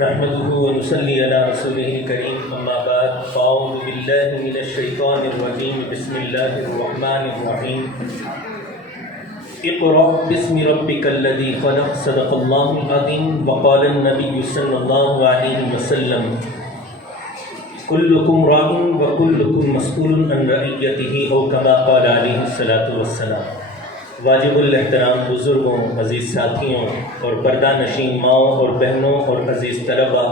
نحمده ونصلي على رسوله الكريم اما بعد فاعوذ بالله من الشيطان الرجيم بسم الله الرحمن الرحيم اقرأ باسم ربك الذي خلق صدق الله العظيم وقال النبي صلى الله عليه وسلم كلكم راع وكلكم مسؤول عن رعيته او كما قال عليه الصلاة والسلام۔ واجب الاحترام بزرگوں، عزیز ساتھیوں اور پردہ نشین ماؤں اور بہنوں اور عزیز طلباء،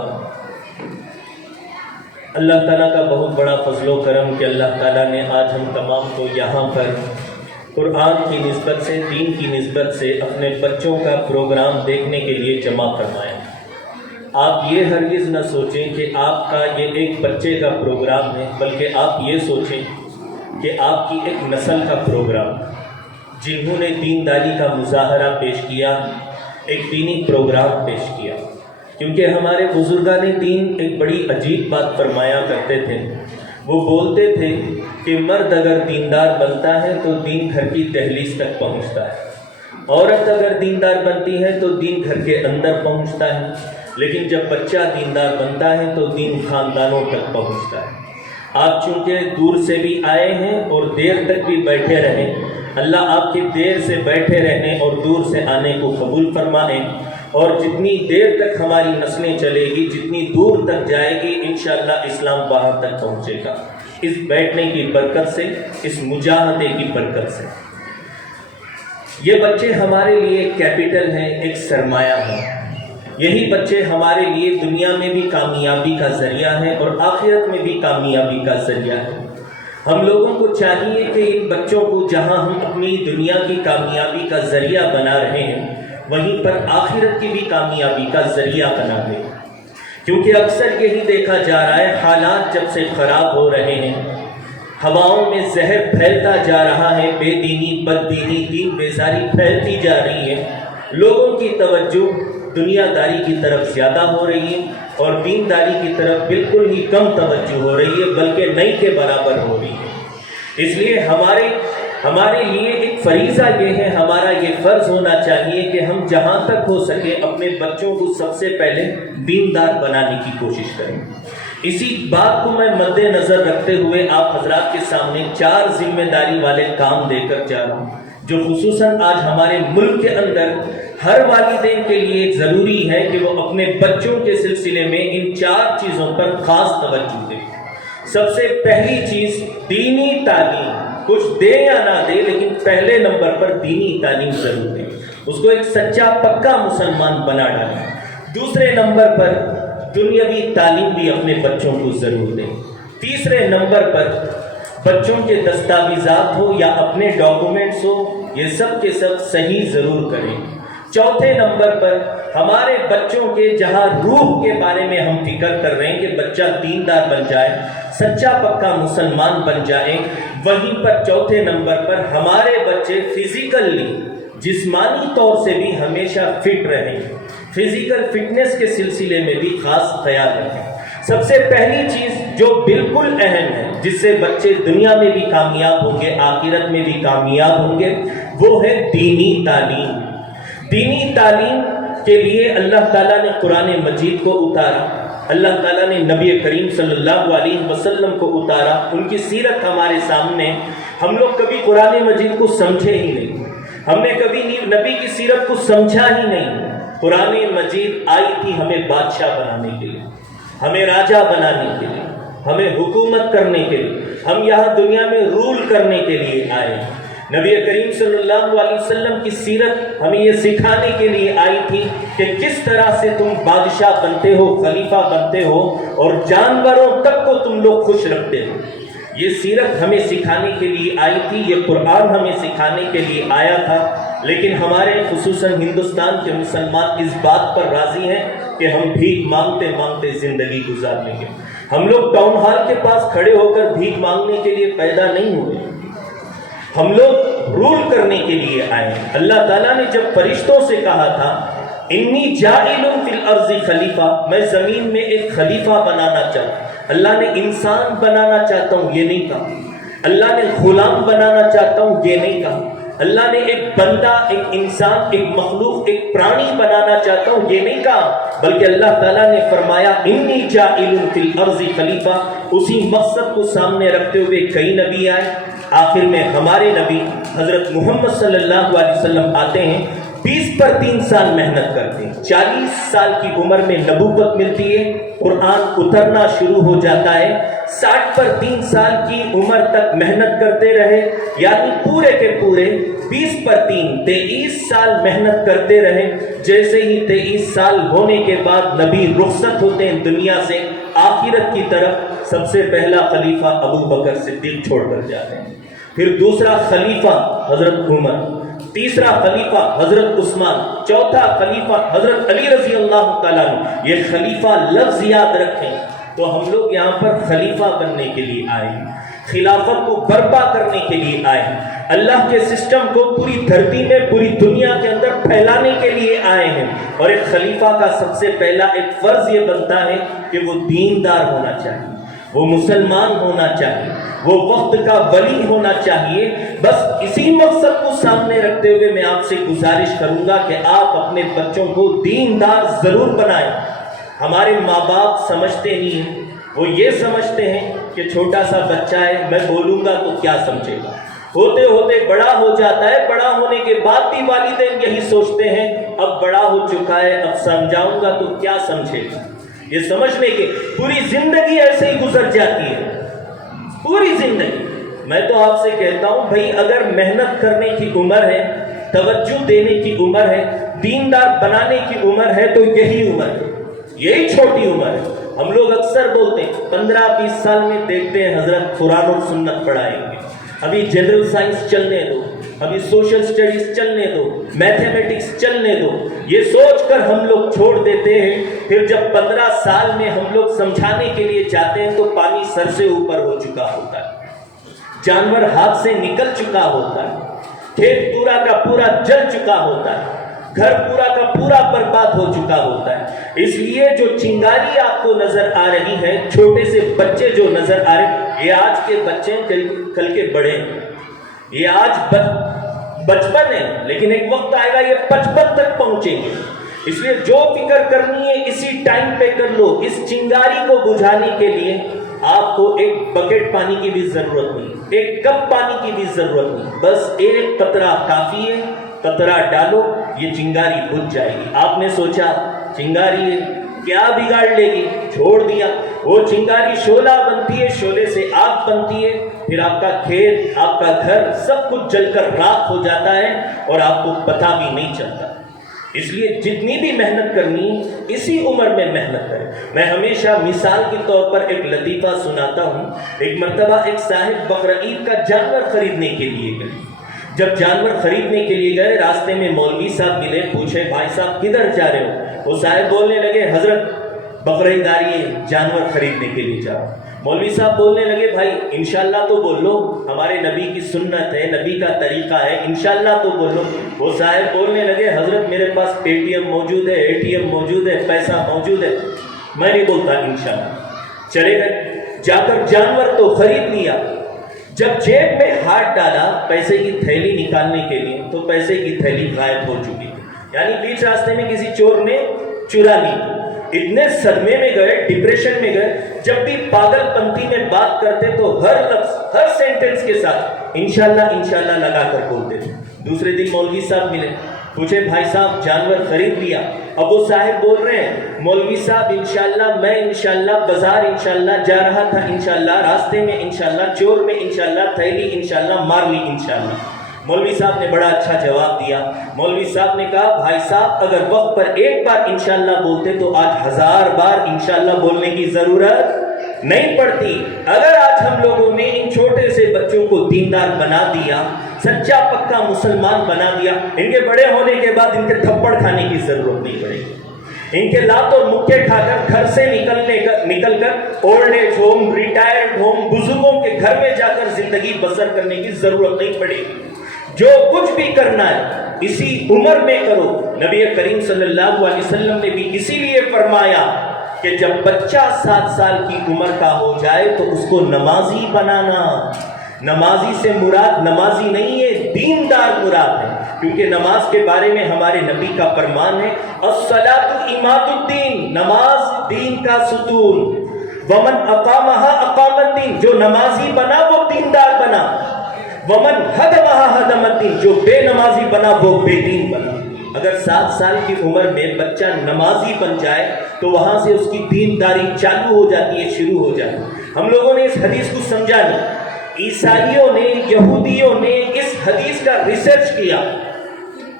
اللہ تعالیٰ کا بہت بڑا فضل و کرم کہ اللہ تعالیٰ نے آج ہم تمام کو یہاں پر قرآن کی نسبت سے، دین کی نسبت سے اپنے بچوں کا پروگرام دیکھنے کے لیے جمع فرمایا۔ آپ یہ ہرگز نہ سوچیں کہ آپ کا یہ ایک بچے کا پروگرام ہے، بلکہ آپ یہ سوچیں کہ آپ کی ایک نسل کا پروگرام ہے، جنہوں نے دینداری کا مظاہرہ پیش کیا، ایک دینی پروگرام پیش کیا۔ کیونکہ ہمارے بزرگان دین ایک بڑی عجیب بات فرمایا کرتے تھے، وہ بولتے تھے کہ مرد اگر دیندار بنتا ہے تو دین گھر کی دہلیز تک پہنچتا ہے، عورت اگر دیندار بنتی ہے تو دین گھر کے اندر پہنچتا ہے، لیکن جب بچہ دیندار بنتا ہے تو دین خاندانوں تک پہنچتا ہے۔ آپ چونکہ دور سے بھی آئے ہیں اور دیر تک بھی بیٹھے رہیں، اللہ آپ کے دیر سے بیٹھے رہنے اور دور سے آنے کو قبول فرمائیں، اور جتنی دیر تک ہماری نسلیں چلے گی، جتنی دور تک جائے گی، انشاءاللہ اسلام باہر تک پہنچے گا، اس بیٹھنے کی برکت سے، اس مجاہدے کی برکت سے۔ یہ بچے ہمارے لیے ایک کیپٹل ہیں، ایک سرمایہ ہے۔ یہی بچے ہمارے لیے دنیا میں بھی کامیابی کا ذریعہ ہے اور آخرت میں بھی کامیابی کا ذریعہ ہے۔ ہم لوگوں کو چاہیے کہ ان بچوں کو جہاں ہم اپنی دنیا کی کامیابی کا ذریعہ بنا رہے ہیں، وہیں پر آخرت کی بھی کامیابی کا ذریعہ بنا دیں، کیونکہ اکثر یہی دیکھا جا رہا ہے، حالات جب سے خراب ہو رہے ہیں، ہواؤں میں زہر پھیلتا جا رہا ہے، بے دینی، بد دینی، دین بیزاری پھیلتی جا رہی ہے، لوگوں کی توجہ دنیا داری کی طرف زیادہ ہو رہی ہے اور دینداری کی طرف بالکل ہی کم توجہ ہو رہی ہے، بلکہ نہیں کے برابر ہو رہی ہے۔ اس لیے ہمارے لیے ایک فریضہ یہ ہے، ہمارا یہ فرض ہونا چاہیے کہ ہم جہاں تک ہو سکے اپنے بچوں کو سب سے پہلے دیندار بنانے کی کوشش کریں۔ اسی بات کو میں مد نظر رکھتے ہوئے آپ حضرات کے سامنے 4 ذمہ داری والے کام دے کر جا رہا ہوں، جو خصوصاً آج ہمارے ملک کے اندر ہر والدین کے لیے ضروری ہے کہ وہ اپنے بچوں کے سلسلے میں ان 4 چیزوں پر خاص توجہ دیں۔ سب سے پہلی چیز دینی تعلیم، کچھ دے یا نہ دے لیکن پہلے نمبر پر دینی تعلیم ضرور دیں، اس کو ایک سچا پکا مسلمان بنا ڈالیں۔ دوسرے نمبر پر دنیاوی تعلیم بھی اپنے بچوں کو ضرور دیں۔ تیسرے نمبر پر بچوں کے دستاویزات ہو یا اپنے ڈاکومنٹس ہو، یہ سب کے سب صحیح ضرور کریں۔ چوتھے نمبر پر ہمارے بچوں کے جہاں روح کے بارے میں ہم فکر کر رہے ہیں کہ بچہ دیندار بن جائے، سچا پکا مسلمان بن جائے، وہیں پر چوتھے نمبر پر ہمارے بچے فزیکلی، جسمانی طور سے بھی ہمیشہ فٹ رہیں، فزیکل فٹنس کے سلسلے میں بھی خاص خیال رکھیں۔ سب سے پہلی چیز جو بالکل اہم ہے، جس سے بچے دنیا میں بھی کامیاب ہوں گے، آخرت میں بھی کامیاب ہوں گے، وہ ہے دینی تعلیم۔ دینی تعلیم کے لیے اللہ تعالیٰ نے قرآن مجید کو اتارا، اللہ تعالیٰ نے نبی کریم صلی اللہ علیہ وسلم کو اتارا، ان کی سیرت ہمارے سامنے۔ ہم لوگ کبھی قرآن مجید کو سمجھے ہی نہیں، ہم نے کبھی نبی کی سیرت کو سمجھا ہی نہیں۔ قرآن مجید آئی تھی ہمیں بادشاہ بنانے کے لیے، ہمیں راجہ بنانے کے لیے، ہمیں حکومت کرنے کے لیے، ہم یہاں دنیا میں رول کرنے کے لیے آئے۔ نبی کریم صلی اللہ علیہ وسلم کی سیرت ہمیں یہ سکھانے کے لیے آئی تھی کہ کس طرح سے تم بادشاہ بنتے ہو، خلیفہ بنتے ہو، اور جانوروں تک کو تم لوگ خوش رکھتے ہو۔ یہ سیرت ہمیں سکھانے کے لیے آئی تھی، یہ قرآن ہمیں سکھانے کے لیے آیا تھا، لیکن ہمارے خصوصاً ہندوستان کے مسلمان اس بات پر راضی ہیں کہ ہم بھیک مانگتے مانگتے زندگی گزار لیں گے۔ ہم لوگ ٹاؤن ہال کے پاس کھڑے ہو کر بھیک مانگنے کے لیے پیدا نہیں ہوئے، ہم لوگ رول کرنے کے لیے آئے۔ اللہ تعالیٰ نے جب فرشتوں سے کہا تھا انی جاعل فی الارض خلیفہ، میں زمین میں ایک خلیفہ بنانا چاہتا ہوں، اللہ نے انسان بنانا چاہتا ہوں یہ نہیں کہا، اللہ نے غلام بنانا چاہتا ہوں یہ نہیں کہا، اللہ نے ایک بندہ، ایک انسان، ایک مخلوق، ایک پرانی بنانا چاہتا ہوں یہ نہیں کہا، بلکہ اللہ تعالیٰ نے فرمایا انی جاعل فی الارض خلیفہ۔ اسی مقصد کو سامنے رکھتے ہوئے کئی نبی آئے، آخر میں ہمارے نبی حضرت محمد صلی اللہ علیہ وسلم آتے ہیں، 20 پر 3 سال محنت کرتے ہیں، 40 سال کی عمر میں نبوت ملتی ہے، قرآن اترنا شروع ہو جاتا ہے، 60 پر 3 سال کی عمر تک محنت کرتے رہے، یعنی پورے کے پورے 20 پر 3 23 سال محنت کرتے رہے۔ جیسے ہی 23 سال ہونے کے بعد نبی رخصت ہوتے ہیں دنیا سے آخرت کی طرف، سب سے پہلا خلیفہ ابو بکر صدیق چھوڑ کر جاتے ہیں، پھر دوسرا خلیفہ حضرت عمر، تیسرا خلیفہ حضرت عثمان، چوتھا خلیفہ حضرت علی رضی اللہ تعالیٰ عنہ۔ یہ خلیفہ لفظ یاد رکھیں تو ہم لوگ یہاں پر خلیفہ بننے کے لیے آئے ہیں، خلافت کو برپا کرنے کے لیے آئے ہیں، اللہ کے سسٹم کو پوری دھرتی میں، پوری دنیا کے اندر پھیلانے کے لیے آئے ہیں۔ اور ایک خلیفہ کا سب سے پہلا ایک فرض یہ بنتا ہے کہ وہ دیندار ہونا چاہیے، وہ مسلمان ہونا چاہیے، وہ وقت کا ولی ہونا چاہیے۔ بس اسی مقصد کو سامنے رکھتے ہوئے میں آپ سے گزارش کروں گا کہ آپ اپنے بچوں کو دیندار ضرور بنائیں۔ ہمارے ماں باپ سمجھتے نہیں ہیں، وہ یہ سمجھتے ہیں کہ چھوٹا سا بچہ ہے، میں بولوں گا تو کیا سمجھے گا، ہوتے ہوتے بڑا ہو جاتا ہے، بڑا ہونے کے بعد بھی والدین یہی سوچتے ہیں اب بڑا ہو چکا ہے، اب سمجھاؤں گا تو کیا سمجھے گا۔ یہ سمجھنے کے پوری زندگی ایسے ہی گزر جاتی ہے، پوری زندگی۔ میں تو آپ سے کہتا ہوں بھائی اگر محنت کرنے کی عمر ہے، توجہ دینے کی عمر ہے، دیندار بنانے کی عمر ہے تو یہی عمر ہے، یہی چھوٹی عمر ہے۔ ہم لوگ اکثر بولتے ہیں 15-20 سال میں دیکھتے ہیں حضرت قرآن و سنت پڑھائیں گے، ابھی جنرل سائنس چلنے دو، ابھی سوشل سٹڈیز چلنے دو، میتھمیٹکس چلنے دو، یہ سوچ کر ہم لوگ چھوڑ دیتے ہیں۔ پھر جب 15 سال میں ہم لوگ سمجھانے کے لیے جاتے ہیں تو پانی سر سے اوپر ہو چکا ہوتا ہے، جانور ہاتھ سے نکل چکا ہوتا ہے، کھیت پورا کا پورا جل چکا ہوتا ہے، گھر پورا کا پورا برباد ہو چکا ہوتا ہے۔ اس لیے جو چنگاری آپ کو نظر آ رہی ہے، چھوٹے سے بچے جو نظر آ رہے ہیں، یہ آج کے بچے کل کے بڑے ہیں، یہ آج بچپن ہے، لیکن ایک وقت آئے گا یہ 55 تک پہنچیں گے۔ اس لیے جو فکر کرنی ہے اسی ٹائم پہ کر لو۔ اس چنگاری کو بجھانے کے لیے آپ کو ایک بکیٹ پانی کی بھی ضرورت نہیں، ایک کپ پانی کی بھی ضرورت نہیں، بس ایک قطرہ کافی ہے، قطرہ ڈالو، یہ چنگاری بجھ جائے گی۔ آپ نے سوچا چنگاری ہے کیا بگاڑ لے گی، چھوڑ دیا، وہ چنگاری شعلہ بنتی ہے، شعلے سے آگ بنتی ہے، پھر آپ کا کھیت، آپ کا گھر سب کچھ جل کر راکھ ہو جاتا ہے اور آپ کو پتہ بھی نہیں چلتا۔ اس لیے جتنی بھی محنت کرنی اسی عمر میں محنت کریں۔ میں ہمیشہ مثال کے طور پر ایک لطیفہ سناتا ہوں۔ ایک مرتبہ ایک صاحب بقرعید کا جانور خریدنے کے لیے گئے۔ جب جانور خریدنے کے لیے گئے راستے میں مولوی صاحب ملے، پوچھے بھائی صاحب کدھر جا رہے ہو؟ وہ صاحب بولنے لگے حضرت بقرعید آ رہی ہے، جانور خریدنے کے لیے جاؤ۔ مولوی صاحب بولنے لگے بھائی انشاءاللہ تو بول لو، ہمارے نبی کی سنت ہے، نبی کا طریقہ ہے، انشاءاللہ تو بول لو۔ وہ صاحب بولنے لگے حضرت میرے پاس اے ٹی ایم موجود ہے، اے ٹی ایم موجود ہے، پیسہ موجود ہے، میں نہیں بولتا انشاءاللہ۔ چلے گئے، جا کر جانور تو خرید لیا۔ جب جیب میں ہاتھ ڈالا پیسے کی تھیلی نکالنے کے لیے تو پیسے کی تھیلی غائب ہو چکی تھی، یعنی بیچ راستے میں کسی چور نے چرا لی۔ اتنے صدمے میں گئے، ڈپریشن میں گئے، جب بھی پاگل پنتی میں بات کرتے تو ہر لفظ، ہر سینٹنس کے ساتھ انشاءاللہ انشاءاللہ لگا کر بولتے تھے۔ دوسرے دن مولوی صاحب ملے، پوچھے بھائی صاحب جانور خرید لیا؟ اب وہ صاحب بول رہے ہیں مولوی صاحب انشاءاللہ میں انشاءاللہ بازار انشاءاللہ جا رہا تھا، انشاءاللہ راستے میں انشاءاللہ چور میں انشاءاللہ تھیلی انشاءاللہ مار لی انشاءاللہ۔ مولوی صاحب نے بڑا اچھا جواب دیا۔ مولوی صاحب نے کہا بھائی صاحب اگر وقت پر ایک بار انشاءاللہ بولتے تو آج 1000 بار انشاءاللہ بولنے کی ضرورت نہیں پڑتی۔ اگر آج ہم لوگوں نے ان چھوٹے سے بچوں کو دیندار بنا دیا، سچا پکا مسلمان بنا دیا، ان کے بڑے ہونے کے بعد ان کے تھپڑ کھانے کی ضرورت نہیں پڑے گی، ان کے لات اور مکے کھا کر گھر سے نکل کر old age home, retired home, بزرگوں کے گھر میں جا کر زندگی بسر کرنے کی ضرورت نہیں پڑے گی۔ جو کچھ بھی کرنا ہے اسی عمر میں کرو۔ نبی کریم صلی اللہ علیہ وسلم نے بھی اسی لیے فرمایا کہ جب بچہ 7 سال کی عمر کا ہو جائے تو اس کو نمازی بنانا۔ نمازی سے مراد نمازی نہیں ہے دیندار مراد ہے، کیونکہ نماز کے بارے میں ہمارے نبی کا فرمان ہے الصلاۃ عماد الدین، نماز دین کا ستون، ومن اقامہا اقام الدین، جو نمازی بنا وہ دیندار بنا، ومن ہدمہا ہدم الدین، جو بے نمازی بنا وہ بے دین بنا۔ اگر 7 سال کی عمر میں بچہ نمازی بن جائے تو وہاں سے اس کی دینداری چالو ہو جاتی ہے، شروع ہو جاتی ہے۔ ہم لوگوں نے اس حدیث کو سمجھا نہیں، عیسائیوں نے، یہودیوں نے اس حدیث کا ریسرچ کیا،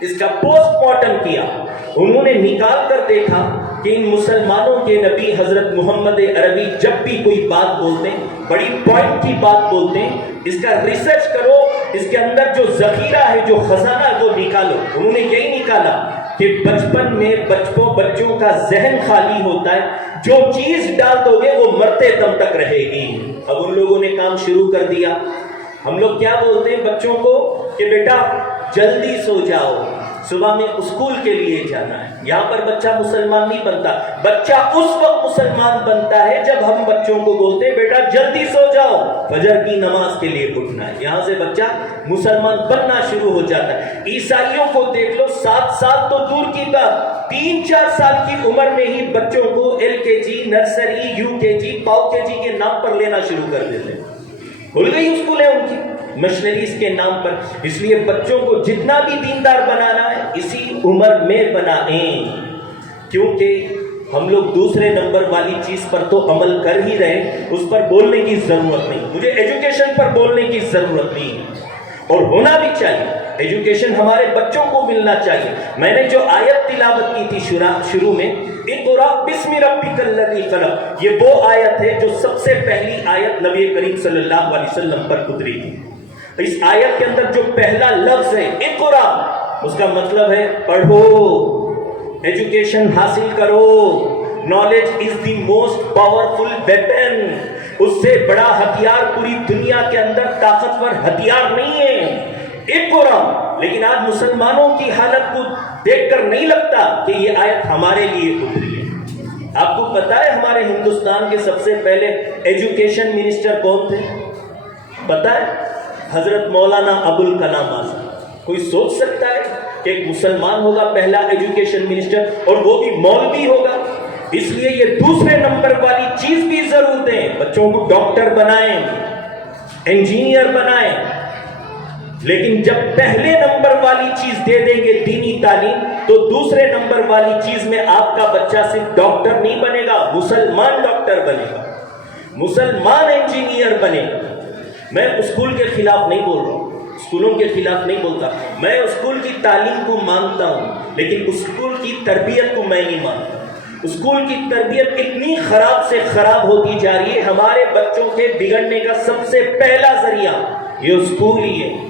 اس کا پوسٹ مارٹم کیا، انہوں نے نکال کر دیکھا کہ ان مسلمانوں کے نبی حضرت محمد عربی جب بھی کوئی بات بولتے ہیں، بڑی پوائنٹ کی بات بولتے ہیں، اس کا ریسرچ کرو، اس کے اندر جو ذخیرہ ہے، جو خزانہ ہے وہ نکالو۔ انہوں نے یہی نکالا کہ بچپن میں بچوں کا ذہن خالی ہوتا ہے، جو چیز ڈال دو گے وہ مرتے دم تک رہے گی۔ اب ان لوگوں نے کام شروع کر دیا۔ ہم لوگ کیا بولتے ہیں بچوں کو کہ بیٹا جلدی سو جاؤ، صبح میں اسکول کے لیے جانا ہے۔ یہاں پر بچہ مسلمان نہیں بنتا، بچہ اس وقت مسلمان بنتا ہے جب ہم بچوں کو بولتے ہیں بیٹا جلدی سو جاؤ، فجر کی نماز کے لیے اٹھنا ہے۔ یہاں سے بچہ مسلمان بننا شروع ہو جاتا ہے۔ عیسائیوں کو دیکھ لو، 7 سال تو دور کی بات، 3-4 سال کی عمر میں ہی بچوں کو LKG، نرسری، UKG، پاؤ KG کے نام پر لینا شروع کر دیتے ہیں۔ کھل گئی اسکول ہے ان کی مشنریز کے نام پر۔ اس لیے بچوں کو جتنا بھی دیندار بنانا ہے اسی عمر میں بنائیں، کیونکہ ہم لوگ دوسرے نمبر والی چیز پر تو عمل کر ہی رہے، اس پر بولنے کی ضرورت نہیں۔ مجھے ایجوکیشن پر بولنے کی ضرورت نہیں، اور ہونا بھی چاہیے۔ ایجوکیشن ہمارے بچوں کو ملنا چاہیے۔ میں نے جو آیت تلاوت کی تھی شروع میں، اقرأ بسم ربک الذی خلق، یہ وہ آیت ہے جو سب سے پہلی آیت نبی کریم صلی اللہ علیہ وسلم پر اتری تھی۔ اس آیت کے اندر جو پہلا لفظ ہے اقرأ، اس کا مطلب ہے پڑھو، ایجوکیشن حاصل کرو۔ Knowledge is the most powerful weapon, اس سے بڑا ہتھیار پوری دنیا کے اندر طاقتور ہتھیار نہیں ہے۔ اقرأ، لیکن آج مسلمانوں کی حالت کو دیکھ کر نہیں لگتا کہ یہ آیت ہمارے لیے اتری ہے۔ آپ کو پتا ہے ہمارے ہندوستان کے سب سے پہلے ایجوکیشن منسٹر کون تھے؟ پتا ہے؟ حضرت مولانا ابوالکلام آزاد۔ کوئی سوچ سکتا ہے کہ ایک مسلمان ہوگا پہلا ایجوکیشن منسٹر، اور وہ بھی مولوی ہوگا؟ اس لیے یہ دوسرے نمبر والی چیز بھی ضرور دیں، بچوں کو ڈاکٹر بنائیں، انجینئر بنائیں، لیکن جب پہلے نمبر والی چیز دے دیں گے دینی تعلیم، تو دوسرے نمبر والی چیز میں آپ کا بچہ صرف ڈاکٹر نہیں بنے گا، مسلمان ڈاکٹر بنے گا، مسلمان انجینئر بنے گا۔ میں اسکول کے خلاف نہیں بول رہا ہوں، اسکولوں کے خلاف نہیں بولتا، میں اسکول کی تعلیم کو مانتا ہوں، لیکن اسکول کی تربیت کو میں نہیں مانتا۔ اسکول کی تربیت اتنی خراب سے خراب ہوتی جا رہی ہے، ہمارے بچوں کے بگڑنے کا سب سے پہلا ذریعہ یہ اسکول ہی ہے۔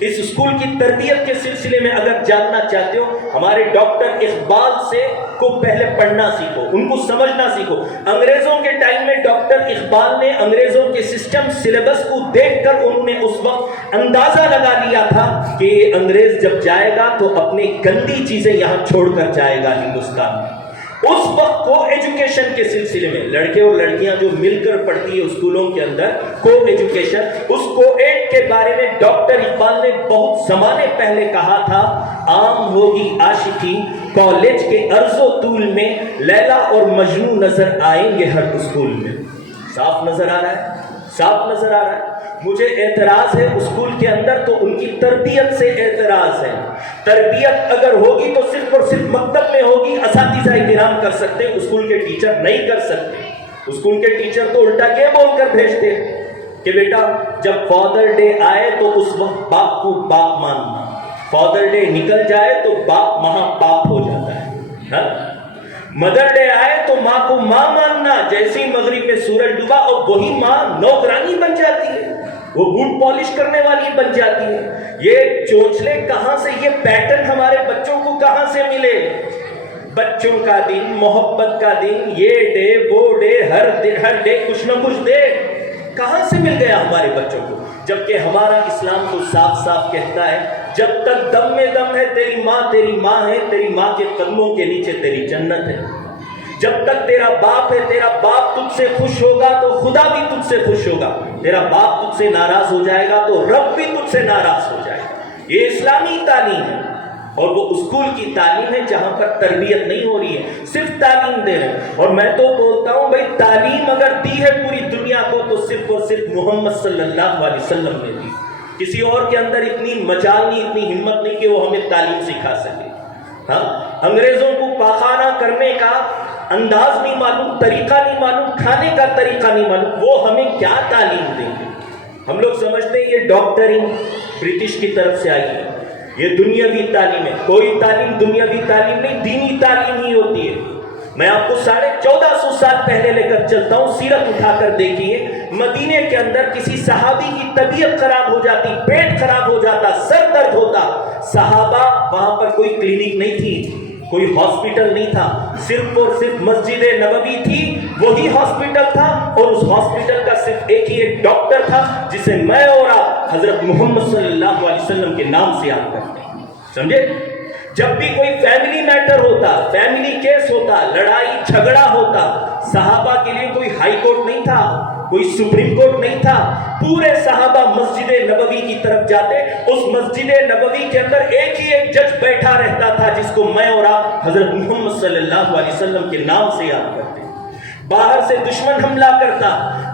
اس اسکول کی تربیت کے سلسلے میں اگر جاننا چاہتے ہو، ہمارے ڈاکٹر اقبال سے کو پہلے پڑھنا سیکھو، ان کو سمجھنا سیکھو۔ انگریزوں کے ٹائم میں ڈاکٹر اقبال نے انگریزوں کے سسٹم سلیبس کو دیکھ کر انہوں نے اس وقت اندازہ لگا لیا تھا کہ انگریز جب جائے گا تو اپنی گندی چیزیں یہاں چھوڑ کر جائے گا ہندوستان میں۔ اس وقت کو ایجوکیشن کے سلسلے میں لڑکے اور لڑکیاں جو مل کر پڑھتی ہے اسکولوں کے اندر، کو ایجوکیشن، اس کو ایڈ کے بارے میں ڈاکٹر اقبال نے بہت زمانے پہلے کہا تھا، عام ہوگی عاشقی کالج کے عرض و طول میں، لیلا اور مجنوں نظر آئیں گے ہر اسکول میں۔ صاف نظر آ رہا ہے، صاف نظر آ رہا ہے۔ مجھے اعتراض ہے اسکول کے اندر تو ان کی تربیت سے اعتراض ہے۔ تربیت اگر ہوگی تو صرف اور صرف مکتب میں ہوگی، اساتذہ کرام کر سکتے، اسکول کے ٹیچر نہیں کر سکتے۔ اسکول کے ٹیچر تو الٹا یہ بول کر بھیجتے کہ بیٹا جب فادر ڈے آئے تو اس وقت باپ کو باپ ماننا، فادر ڈے نکل جائے تو باپ مہا باپ ہو جاتا ہے۔ مدر ڈے آئے تو ماں کو ماں ماننا، جیسی مغرب میں سورج ڈوبا اور وہی ماں نوکرانی بن جاتی ہے، وہ بوٹ پالش کرنے والی بن جاتی ہے۔ یہ چونچلے کہاں سے، یہ پیٹرن ہمارے بچوں کو کہاں سے ملے؟ بچوں کا دن، محبت کا دن، یہ ڈے وہ ڈے، ہر ڈے کچھ نہ کچھ دے، کہاں سے مل گیا ہمارے بچوں کو؟ جبکہ ہمارا اسلام تو صاف صاف کہتا ہے جب تک دم میں دم ہے تیری ماں ہے، تیری ماں کے قدموں کے نیچے تیری جنت ہے۔ جب تک تیرا باپ ہے، تیرا باپ تجھ سے خوش ہوگا تو خدا بھی تجھ سے خوش ہوگا، تیرا باپ تجھ سے ناراض ہو جائے گا تو رب بھی تجھ سے ناراض ہو جائے گا۔ یہ اسلامی تعلیم ہے، اور وہ اسکول کی تعلیم ہے جہاں پر تربیت نہیں ہو رہی ہے، صرف تعلیم دے رہے ہیں۔ اور میں تو بولتا ہوں بھائی تعلیم اگر دی ہے پوری دنیا کو تو صرف اور صرف محمد صلی اللہ علیہ وسلم نے دی، کسی اور کے اندر اتنی مجال نہیں، اتنی ہمت نہیں کہ وہ ہمیں تعلیم سکھا سکے۔ ہاں، انگریزوں کو پاخانہ کرنے کا انداز نہیں معلوم، طریقہ نہیں معلوم، کھانے کا طریقہ نہیں معلوم، وہ ہمیں کیا تعلیم دیں گے؟ ہم لوگ سمجھتے ہیں یہ ڈاکٹرنگ برٹش کی طرف سے آئی ہے، یہ دنیاوی تعلیم ہے۔ کوئی تعلیم دنیاوی تعلیم نہیں، دینی تعلیم ہی ہوتی ہے۔ میں آپ کو 1450 سال پہلے لے کر چلتا ہوں، سیرت اٹھا کر دیکھیے، مدینے کے اندر کسی صحابی کی طبیعت خراب ہو جاتی، پیٹ خراب ہو جاتا، سر درد ہوتا، صحابہ وہاں پر کوئی کلینک نہیں تھی، کوئی ہاسپٹل نہیں تھا، صرف اور صرف مسجد نبوی تھی، وہی ہاسپٹل تھا، اور اس ہاسپٹل کا صرف ایک ہی ایک ڈاکٹر تھا جسے میں اور آپ حضرت محمد صلی اللہ علیہ وسلم کے نام سے یاد کرتے ہیں۔ سمجھے؟ جب بھی کوئی فیملی میٹر ہوتا، فیملی کیس ہوتا، لڑائی جھگڑا ہوتا، صحابہ کے لیے کوئی ہائی کورٹ نہیں تھا، کوئی سپریم کورٹ نہیں تھا، پورے صحابہ مسجد نبوی کی طرف جاتے، اس مسجد نبوی کے اندر ایک ہی ایک جج بیٹھا رہتا تھا جس کو میں اور آپ حضرت محمد صلی اللہ علیہ وسلم کے نام سے یاد کرتے۔ باہر سے دشمن حملہ کرتا،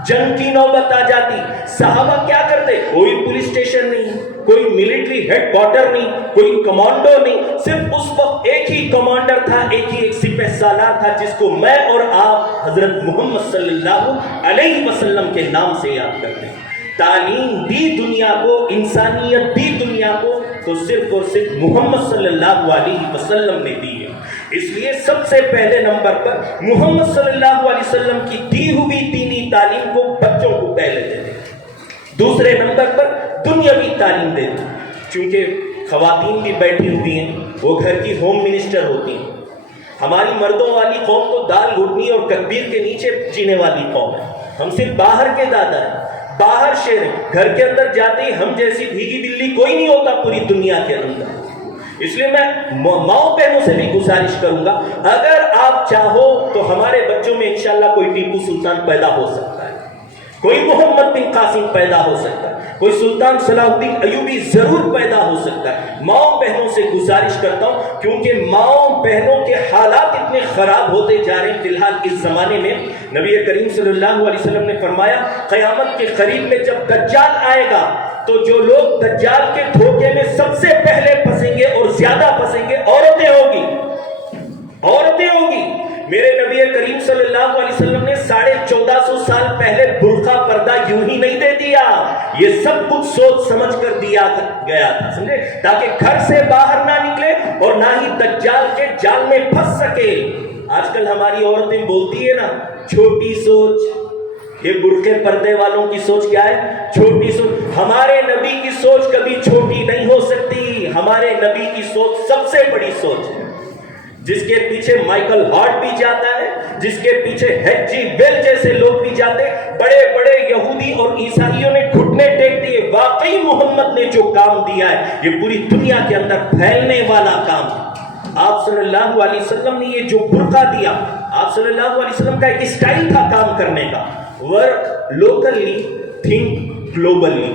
جنگ کی نوبت آ جاتی، صحابہ کیا کرتے؟ کوئی پولیس اسٹیشن نہیں، کوئی ملٹری ہیڈ کوارٹر نہیں، کوئی کمانڈو نہیں، صرف اس وقت ایک ہی کمانڈر تھا، ایک ہی ایک سپہ سالار تھا جس کو میں اور آپ حضرت محمد صلی اللہ علیہ وسلم کے نام سے یاد کرتے ہیں۔ تعلیم دی دنیا کو، انسانیت دی دنیا کو، تو صرف اور صرف محمد صلی اللہ علیہ وسلم نے دی ہے۔ اس لیے سب سے پہلے نمبر پر محمد صلی اللہ علیہ وسلم کی دی ہوئی دینی تعلیم کو بچوں کو پہلے دے دیں۔ دوسرے نمبر پر دنیاوی تعلیم دے دیں، چونکہ خواتین بھی بیٹھی ہوئی ہیں، وہ گھر کی ہوم منسٹر ہوتی ہیں۔ ہماری مردوں والی قوم تو دال گھٹنی اور تکبیر کے نیچے جینے والی قوم ہے، ہم صرف باہر کے دادا ہیں، باہر شیر ہیں، گھر کے اندر جاتے ہی ہم جیسی بھیگی بلی کوئی نہیں ہوتا پوری دنیا کے اندر۔ اس لیے میں ماؤں بہنوں سے بھی گزارش کروں گا، اگر آپ چاہو تو ہمارے بچوں میں انشاءاللہ کوئی ٹیپو سلطان پیدا ہو سکتا ہے، کوئی محمد بن قاسم پیدا ہو سکتا ہے، کوئی سلطان صلاح الدین ایوبی ضرور پیدا ہو سکتا ہے۔ ماؤں بہنوں سے گزارش کرتا ہوں، کیونکہ ماؤں بہنوں کے حالات اتنے خراب ہوتے جا رہے ہیں فی الحال اس زمانے میں۔ نبی کریم صلی اللہ علیہ وسلم نے فرمایا قیامت کے قریب میں جب دجال آئے گا تو جو لوگ دجال کے دھوکے میں سب سے پہلے پھنسیں گے اور زیادہ پھنسیں گے، عورتیں ہوگی، عورتیں ہوگی۔ میرے نبی کریم صلی اللہ علیہ وسلم نے 1450 سال پہلے برقع پردہ یوں ہی نہیں دے دیا، یہ سب کچھ سوچ سمجھ کر دیا گیا تھا، سمجھے، تاکہ گھر سے باہر نہ نکلے اور نہ ہی دجال کے جال میں پھنس سکے۔ آج کل ہماری عورتیں بولتی ہے نا چھوٹی سوچ، یہ برقعے پردے والوں کی سوچ کیا ہے؟ چھوٹی سوچ۔ ہمارے نبی کی سوچ کبھی چھوٹی نہیں ہو سکتی، ہمارے نبی کی سوچ سب سے بڑی سوچ ہے، جس کے پیچھے مائیکل ہارٹ بھی جاتا ہے، جس کے پیچھے ایچ جی ویل جیسے لوگ بھی جاتے، بڑے بڑے یہودی اور عیسائیوں نے گھٹنے ٹیک دیے۔ واقعی محمد نے جو کام دیا ہے یہ پوری دنیا کے اندر پھیلنے والا کام ہے۔ آپ صلی اللہ علیہ وسلم نے یہ جو برقع دیا، آپ صلی اللہ علیہ وسلم کا ایک اسٹائل تھا کام کرنے کا، ورک لوکلی تھنک گلوبلی،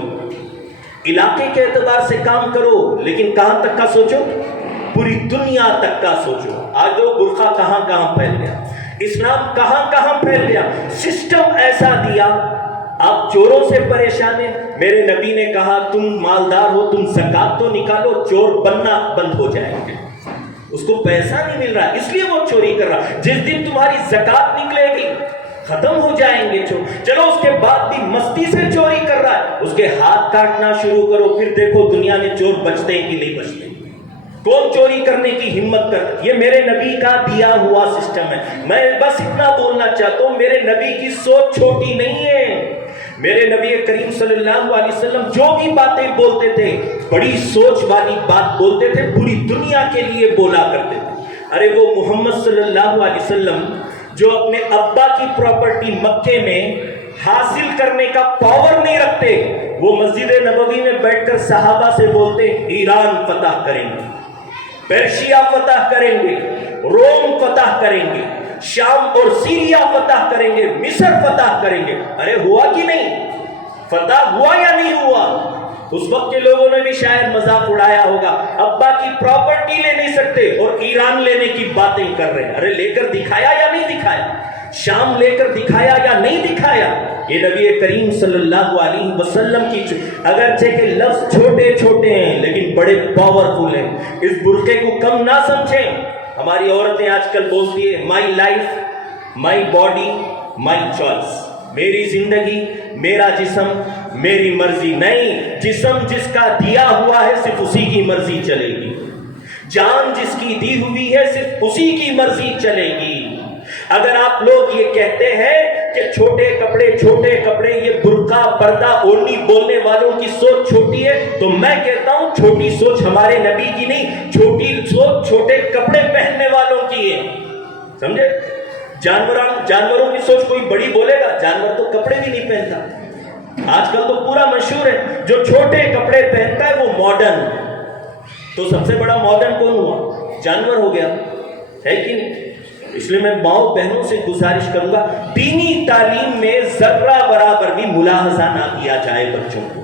علاقے کے اعتبار سے کام کرو لیکن کہاں تک کا سوچو؟ پوری دنیا تک کا سوچو۔ آج وہ برقع کہاں کہاں پھیل گیا، اسلام کہاں کہاں پھیل گیا، سسٹم ایسا دیا۔ آپ چوروں سے پریشان ہیں، میرے نبی نے کہا تم مالدار ہو، تم زکات تو نکالو، چور بننا بند ہو جائیں گے۔ اس کو پیسہ نہیں مل رہا اس لیے وہ چوری کر رہا، جس دن تمہاری زکات نکلے گی ختم ہو جائیں گے چور۔ چلو اس کے بعد بھی مستی سے چوری کر رہا ہے، اس کے ہاتھ کاٹنا شروع کرو، پھر دیکھو دنیا میں چور بچتے ہیں کہ نہیں بچتے، کون چوری کرنے کی ہمت کرتا۔ یہ میرے نبی کا دیا ہوا سسٹم ہے۔ میں بس اتنا بولنا چاہتا ہوں، میرے نبی کی سوچ چھوٹی نہیں ہے۔ میرے نبی کریم صلی اللہ علیہ وسلم جو بھی باتیں بولتے تھے بڑی سوچ والی بات بولتے تھے، پوری دنیا کے لیے بولا کرتے تھے۔ ارے وہ محمد صلی اللہ علیہ وسلم جو اپنے ابا کی پراپرٹی مکے میں حاصل کرنے کا پاور نہیں رکھتے، وہ مسجد نبوی میں بیٹھ کر صحابہ سے بولتے ایران فتح کریں گے، پیرشیا فتح کریں گے، روم فتح کریں گے، شام اور سیریا فتح کریں گے، مصر فتح کریں گے۔ ارے ہوا کہ نہیں؟ فتح ہوا یا نہیں ہوا؟ اس وقت کے لوگوں نے بھی شاید مذاق اڑایا ہوگا، ابا کی پراپرٹی لے نہیں سکتے اور ایران لینے کی باتیں کر رہے ہیں. ارے لے کر دکھایا یا نہیں دکھایا؟ شام لے کر دکھایا یا نہیں دکھایا؟ یہ نبی کریم صلی اللہ علیہ وسلم کی اگرچہ کہ لفظ چھوٹے چھوٹے ہیں لیکن بڑے پاورفل ہیں. اس برقعے کو کم نہ سمجھیں. ہماری عورتیں آج کل بولتی ہے my life my body my choice, میری زندگی میرا جسم میری مرضی. نہیں، جسم جس کا دیا ہوا ہے صرف اسی کی مرضی چلے گی. جان جس کی دی ہوئی ہے صرف اسی کی مرضی چلے گی. اگر آپ لوگ یہ کہتے ہیں کہ چھوٹے کپڑے یہ برقع پردہ اوڑھنی بولنے والوں کی سوچ چھوٹی ہے، تو میں کہتا ہوں چھوٹی سوچ ہمارے نبی کی نہیں، چھوٹی سوچ چھوٹے کپڑے پہننے والوں کی ہے. سمجھے؟ جانوروں کی سوچ کوئی بڑی بولے گا؟ جانور تو کپڑے بھی نہیں پہنتا. آج کل تو پورا مشہور ہے جو چھوٹے کپڑے پہنتا ہے وہ ماڈرن. تو سب سے بڑا ماڈرن کون ہوا؟ جانور ہو گیا، ہے کہ نہیں؟ اس لیے میں ماؤں بہنوں سے گزارش کروں گا دینی تعلیم میں ذرہ برابر بھی ملاحظہ نہ کیا جائے. بچوں کو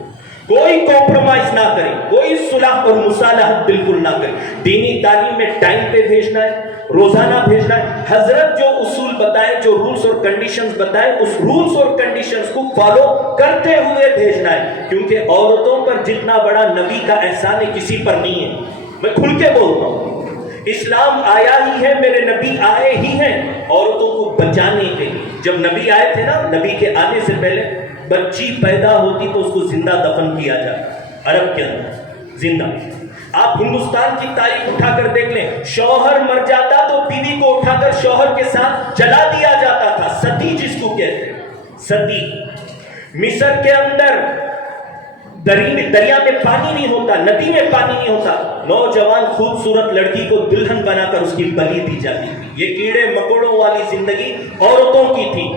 کوئی کمپرومائز نہ کریں، کوئی صلح اور مصالحت بالکل نہ کریں. دینی تعلیم میں ٹائم پہ بھیجنا ہے، روزانہ بھیجنا ہے. حضرت جو اصول بتائے، جو رولز اور کنڈیشنز بتائے، اس رولز اور کنڈیشنز کو فالو کرتے ہوئے بھیجنا ہے. کیونکہ عورتوں پر جتنا بڑا نبی کا احسان ہے کسی پر نہیں ہے. میں کھل کے بولتا ہوں، اسلام آیا ہی ہے، میرے نبی آئے ہی ہیں عورتوں کو بچانے کے لیے. جب نبی آئے تھے نا، نبی کے آنے سے پہلے بچی پیدا ہوتی تو اس کو زندہ دفن کیا جاتا عرب کے اندر، زندہ. آپ ہندوستان کی تاریخ اٹھا کر دیکھ لیں، شوہر مر جاتا تو بیوی کو اٹھا کر شوہر کے ساتھ جلا دیا جاتا تھا. ستی جس کو کہتے ہیں، ستی. مصر کے اندر دریا میں پانی نہیں ہوتا، ندی میں پانی نہیں ہوتا، نوجوان خوبصورت لڑکی کو دلہن بنا کر اس کی بلی دی جاتی تھی. یہ کیڑے مکوڑوں والی زندگی عورتوں کی تھی.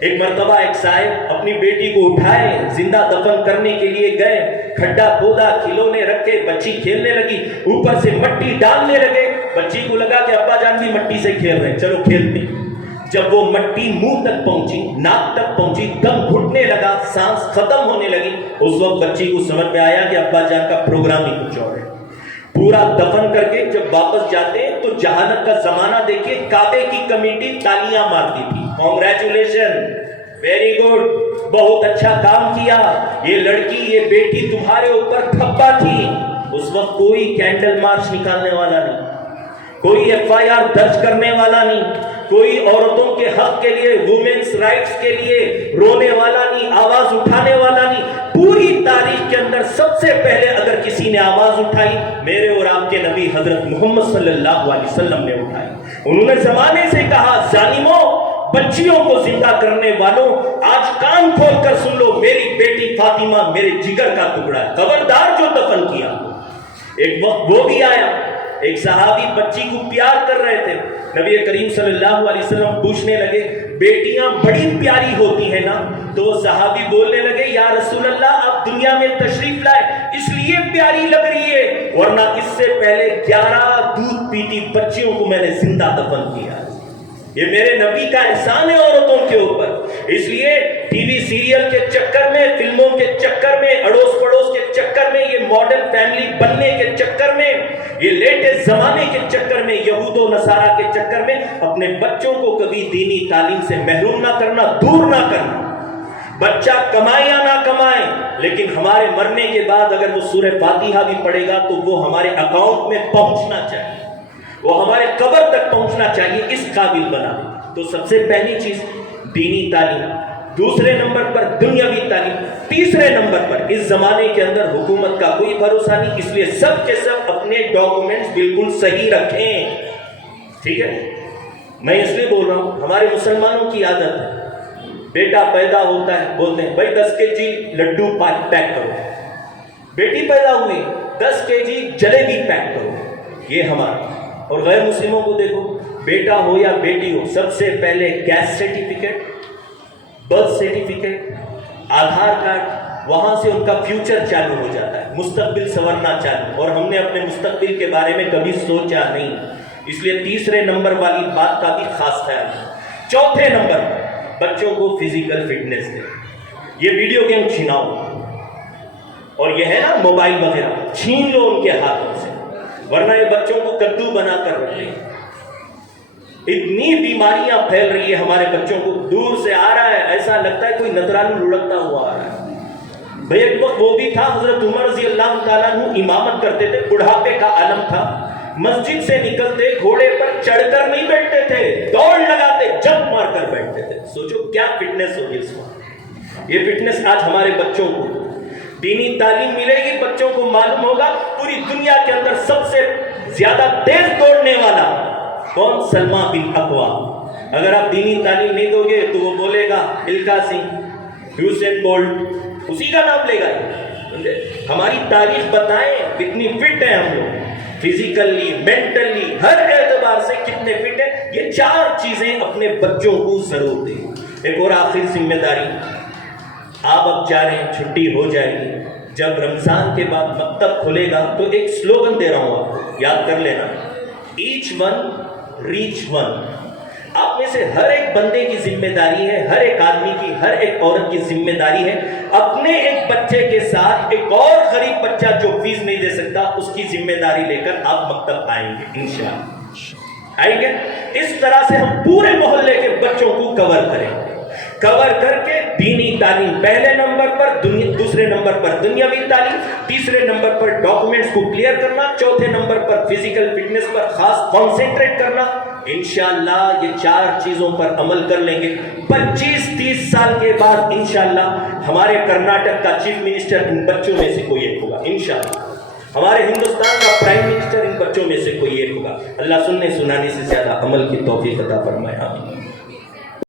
ایک مرتبہ ایک صاحب اپنی بیٹی کو اٹھائے، زندہ دفن کرنے کے لیے گئے، کھڈا کھودا، کھلونے رکھے، بچی کھیلنے لگی، اوپر سے مٹی ڈالنے لگے. بچی کو لگا کہ ابا جان بھی مٹی سے کھیل رہے ہیں، چلو کھیلتے. جب وہ مٹی منہ تک پہنچی، ناک تک پہنچی، دم گھٹنے لگا، سانس ختم ہونے لگی، اس وقت بچی کو سمجھ میں آیا کہ ابا جان کا پروگرام ہی کچھ اور ہے. پورا دفن کر کے جب واپس جاتے ہیں تو جہالت کا زمانہ دیکھیے، کعبے کی کمیٹی تالیاں مارتی تھی، کانگریچولیشن، ویری گڈ، بہت اچھا کام کیا، یہ لڑکی یہ بیٹی تمہارے اوپر کھپا تھی. اس وقت کوئی کینڈل مارچ نکالنے والا نہیں، کوئی FIR درج کرنے والا نہیں، کوئی عورتوں کے حق کے لیے، وومنس رائٹس کے لیے رونے والا نہیں، آواز اٹھانے والا نہیں. پوری تاریخ کے اندر سب سے پہلے اگر کسی نے آواز اٹھائی، میرے اور آپ کے نبی حضرت محمد صلی اللہ علیہ وسلم نے اٹھائی. انہوں نے زمانے سے کہا، ظالموں، بچیوں کو زندہ کرنے والوں، آج کان کھول کر سن لو، میری بیٹی فاطمہ میرے جگر کا ٹکڑا ہے، خبردار جو دفن کیا. ایک وقت وہ بھی آیا، ایک صحابی بچی کو پیار کر رہے تھے. نبی کریم صلی اللہ علیہ وسلم پوچھنے لگے، بیٹیاں بڑی پیاری ہوتی ہیں نا؟ تو وہ صحابی بولنے لگے، یا رسول اللہ، آپ دنیا میں تشریف لائے اس لیے پیاری لگ رہی ہے، ورنہ اس سے پہلے 11 دودھ پیتی بچیوں کو میں نے زندہ دفن کیا. یہ میرے نبی کا احسان ہے عورتوں کے اوپر. اس لیے ٹی وی سیریل کے چکر میں، فلموں کے چکر میں، اڑوس پڑوس کے چکر میں، یہ ماڈرن فیملی بننے کے چکر میں، یہ لیٹسٹ زمانے کے چکر میں، یہود و نصارہ کے چکر میں اپنے بچوں کو کبھی دینی تعلیم سے محروم نہ کرنا، دور نہ کرنا. بچہ کمائے یا نہ کمائے، لیکن ہمارے مرنے کے بعد اگر وہ سورہ فاتحہ بھی پڑھے گا تو وہ ہمارے اکاؤنٹ میں پہنچنا چاہیے، وہ ہمارے قبر تک پہنچنا چاہیے، اس قابل بنا. تو سب سے پہلی چیز دینی تعلیم، دوسرے نمبر پر دنیاوی تعلیم، تیسرے نمبر پر اس زمانے کے اندر حکومت کا کوئی بھروسہ نہیں، اس لیے سب کے سب اپنے ڈاکومنٹس بالکل صحیح رکھیں. ٹھیک ہے؟ میں اس لیے بول رہا ہوں، ہمارے مسلمانوں کی عادت ہے، بیٹا پیدا ہوتا ہے بولتے ہیں بھائی 10 kg لڈو پیک کرو، بیٹی پیدا ہوئی 10 kg جلیبی پیک کرو. یہ ہمارا. اور غیر مسلموں کو دیکھو، بیٹا ہو یا بیٹی ہو، سب سے پہلے caste certificate, birth certificate, Aadhaar card, وہاں سے ان کا فیوچر چالو ہو جاتا ہے، مستقبل سنورنا چالو. اور ہم نے اپنے مستقبل کے بارے میں کبھی سوچا نہیں، اس لیے تیسرے نمبر والی بات کا بھی خاص خیال ہے. چوتھے نمبر، بچوں کو فزیکل فٹنس دے. یہ ویڈیو گیم چھیناؤ اور یہ ہے نا موبائل وغیرہ، چھین لو ان کے ہاتھوں سے، ورنہ یہ بچوں کو کدو بنا کر رکھ لیں۔ اتنی بیماریاں پھیل رہی ہے ہمارے بچوں کو، دور سے آ رہا ہے ایسا لگتا ہے کوئی نذرانی لڑکتا ہوا آ رہا ہے۔ بھئی ایک وقت وہ بھی تھا، حضرت عمر رضی اللہ تعالیٰ عنہ امامت کرتے تھے، بڑھاپے کا عالم تھا، مسجد سے نکلتے گھوڑے پر چڑھ کر نہیں بیٹھتے تھے، دوڑ لگاتے جمپ مار کر بیٹھتے تھے۔ سوچو کیا فٹنس ہوگی اس وقت۔ یہ فٹنس آج ہمارے بچوں کو، دینی تعلیم ملے گی، بچوں کو معلوم ہوگا پوری دنیا کے اندر سب سے زیادہ تیز دوڑنے والا کون؟ سلمہ بن اقوا۔ اگر آپ دینی تعلیم نہیں دو گے تو وہ بولے گا الکا سنگھ، یوسین بولٹ، اسی کا نام لے گا۔ ہماری تاریخ بتائیں کتنی فٹ ہیں ہم لوگ، فزیکلی، مینٹلی، ہر اعتبار سے کتنے فٹ ہیں۔ یہ چار چیزیں اپنے بچوں کو ضرور دیں۔ ایک اور آخر ذمہ داری، آپ اب جا رہے ہیں، چھٹی ہو جائے گی، جب رمضان کے بعد مکتب کھلے گا تو ایک سلوگن دے رہا ہوں آپ کو، یاد کر لینا، ایچ ون ریچ ون۔ آپ میں سے ہر ایک بندے کی ذمہ داری ہے، ہر ایک آدمی کی، ہر ایک عورت کی ذمہ داری ہے اپنے ایک بچے کے ساتھ ایک اور غریب بچہ جو فیس نہیں دے سکتا اس کی ذمہ داری لے کر آپ مکتب آئیں گے انشاءاللہ، آئیں گے۔ اس طرح سے ہم پورے محلے کے بچوں کو کور کریں گے، کور کر کے دینی تعلیم پہلے نمبر پر، دوسرے نمبر پر دنیاوی تعلیم، تیسرے نمبر پر ڈاکومنٹس کو کلیئر کرنا، چوتھے نمبر پر فزیکل فٹنس پر خاص کانسنٹریٹ کرنا۔ انشاءاللہ یہ چار چیزوں پر عمل کر لیں گے، 25-30 سال کے بعد انشاءاللہ ہمارے کرناٹک کا چیف منسٹر ان بچوں میں سے کوئی ایک ہوگا انشاءاللہ، ہمارے ہندوستان کا پرائم منسٹر ان بچوں میں سے کوئی ایک ہوگا۔ اللہ سننے سنانے سے زیادہ عمل کی توفیق عطا فرمائے، آمین۔